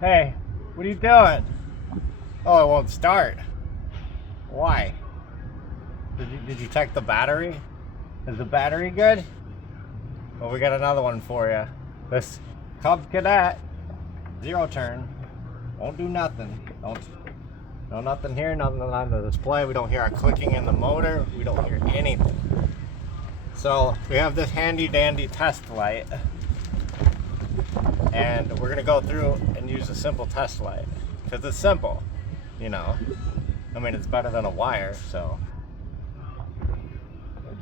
Hey, what are you doing? Oh, it won't start. Why? Did you check the battery? Is the battery good? Well, we got another one for you. This Cub Cadet, zero turn, won't do nothing. No nothing here, nothing on the display. We don't hear a clicking in the motor. We don't hear anything. So we have this handy dandy test light, and we're gonna go through and use a simple test light because it's simple, you know. I mean, it's better than a wire. So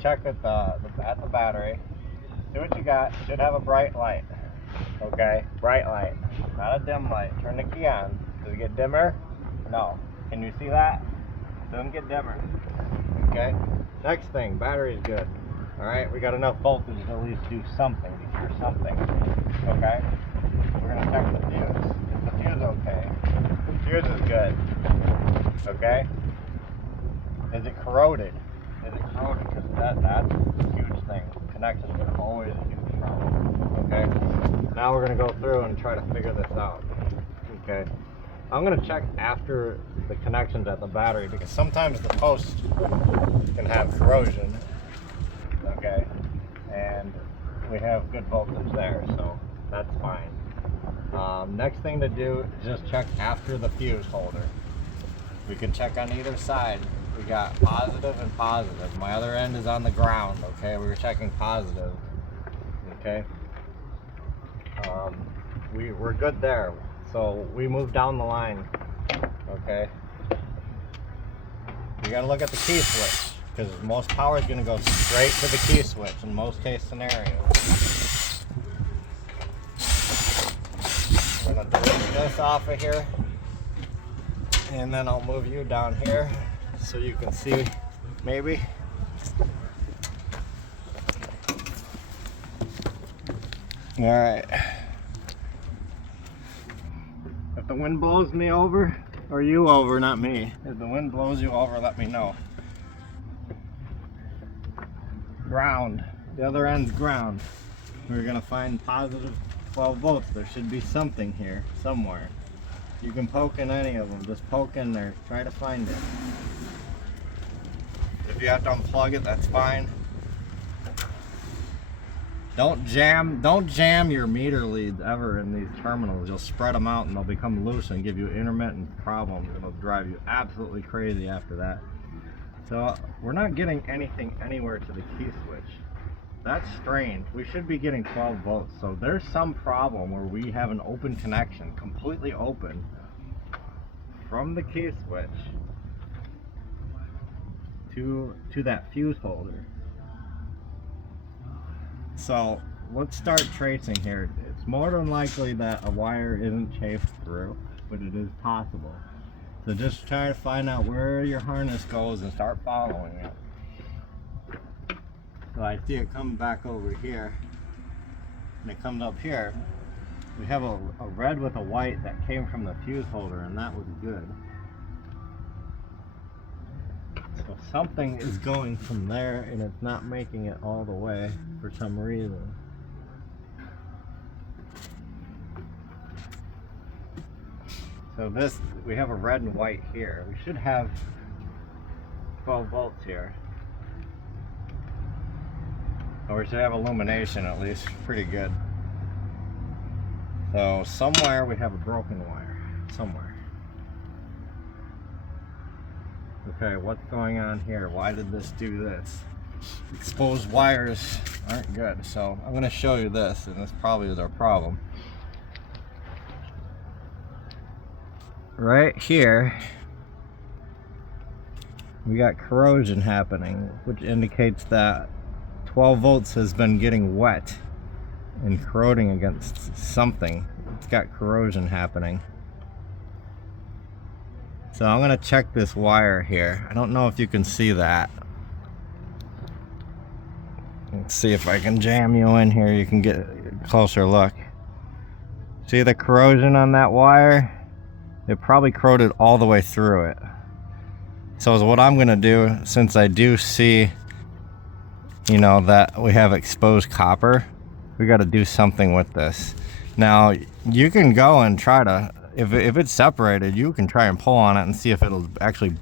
check at the battery. See what you got. Should have a bright light. Okay, bright light, not a dim light. Turn the key on. Does it get dimmer? No. Can you see that? Doesn't get dimmer. Okay. Next thing, battery's good. All right, we got enough voltage to at least do something, to hear something. Okay. We're gonna check the fuse. Is the fuse okay? The fuse is good. Okay. Is it corroded? Is it corroded? Because that's a huge thing. Connections are always a huge problem. Okay. Now we're gonna go through and try to figure this out. Okay. I'm gonna check after the connections at the battery because sometimes the post can have corrosion. Okay. And we have good voltage there, so that's fine. Next thing to do is just check after the fuse holder. We can check on either side. We got positive and positive. My other end is on the ground, okay? We were checking positive, okay? We're good there. So we move down the line, okay? You gotta look at the key switch because most power is gonna go straight to the key switch in most case scenarios. I'm gonna delete this off of here and then I'll move you down here so you can see maybe. All right. If the wind blows me over, or you over, not me. If the wind blows you over, let me know. Ground. The other end's ground. We're gonna find positive 12 volts. There should be something here, somewhere. You can poke in any of them. Just poke in there. Try to find it. If you have to unplug it, that's fine. Don't jam your meter leads ever in these terminals. You'll spread them out and they'll become loose and give you intermittent problems. It'll drive you absolutely crazy after that. So we're not getting anything anywhere to the key switch. That's strange. We should be getting 12 volts. So there's some problem where we have an open connection, completely open, from the key switch to that fuse holder. So let's start tracing here. It's more than likely that a wire isn't chafed through, but it is possible. So just try to find out where your harness goes and start following it. So I see it coming back over here, and it comes up here. We have a red with a white that came from the fuse holder, and that was good. So something is going from there and it's not making it all the way for some reason. So this, we have a red and white here. We should have 12 volts here. Or we should have illumination at least, pretty good. So somewhere we have a broken wire, somewhere. Okay, what's going on here? Why did this do this? Exposed wires aren't good, so I'm going to show you this, and this probably is our problem. Right here, we got corrosion happening, which indicates that 12 volts has been getting wet and corroding against something. It's got corrosion happening. So I'm gonna check this wire here. I don't know if you can see that. Let's see if I can jam you in here. You can get a closer look. See the corrosion on that wire? It probably corroded all the way through it. So what I'm gonna do, since I do see, you know, that we have exposed copper, we gotta do something with this. Now, you can go and try to if it's separated, you can try and pull on it and see if it'll actually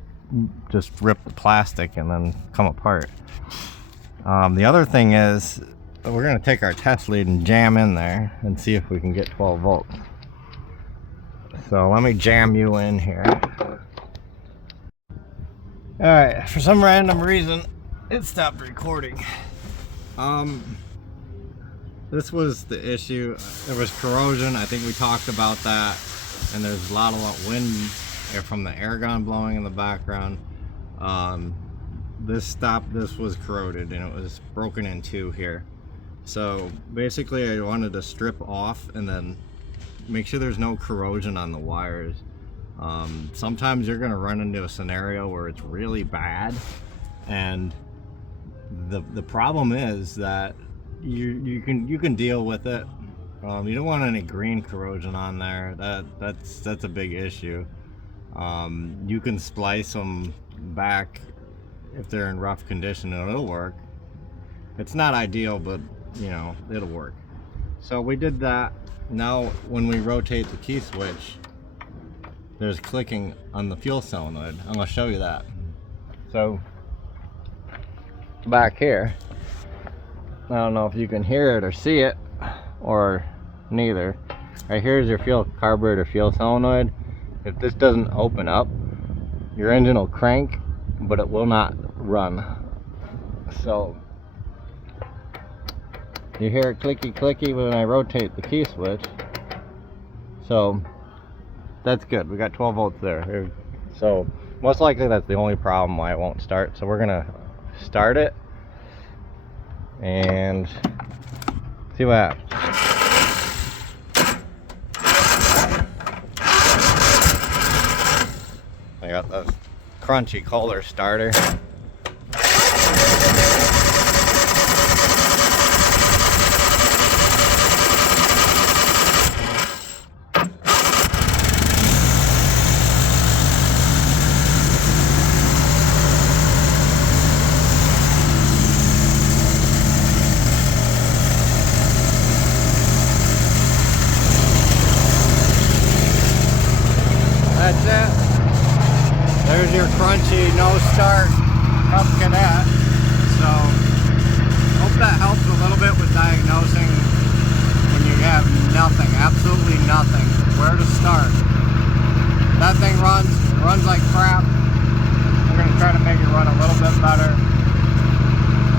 just rip the plastic and then come apart. The other thing is, we're going to take our test lead and jam in there and see if we can get 12 volts. So let me jam you in here. Alright, for some random reason, it stopped recording. This was the issue. There was corrosion. I think we talked about that. And there's a lot of wind from the air gun blowing in the background. This was corroded and it was broken in two here. So basically I wanted to strip off and then make sure there's no corrosion on the wires. Sometimes you're gonna run into a scenario where it's really bad, and the problem is that you can deal with it. You don't want any green corrosion on there. That's a big issue. You can splice them back if they're in rough condition and it'll work. It's not ideal, but you know, it'll work. So we did that. Now when we rotate the key switch, there's clicking on the fuel solenoid. I'm going to show you that. So back here, I don't know if you can hear it or see it, or neither. Right here's your fuel carburetor fuel solenoid. If this doesn't open up, your engine will crank, but it will not run. So you hear it clicky clicky when I rotate the key switch. So that's good. We got 12 volts there. So most likely that's the only problem why it won't start. So we're gonna start it and see what happens. I got the crunchy Kohler starter. That's it. There's your crunchy no start Cup Cadet. So hope that helps a little bit with diagnosing when you have nothing, absolutely nothing, where to start. That thing runs like crap. We're gonna try to make it run a little bit better,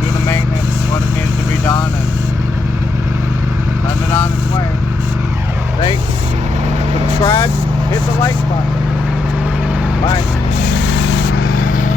do the maintenance, what it needs to be done, and send it on its way. Thanks. Subscribe, hit the like button.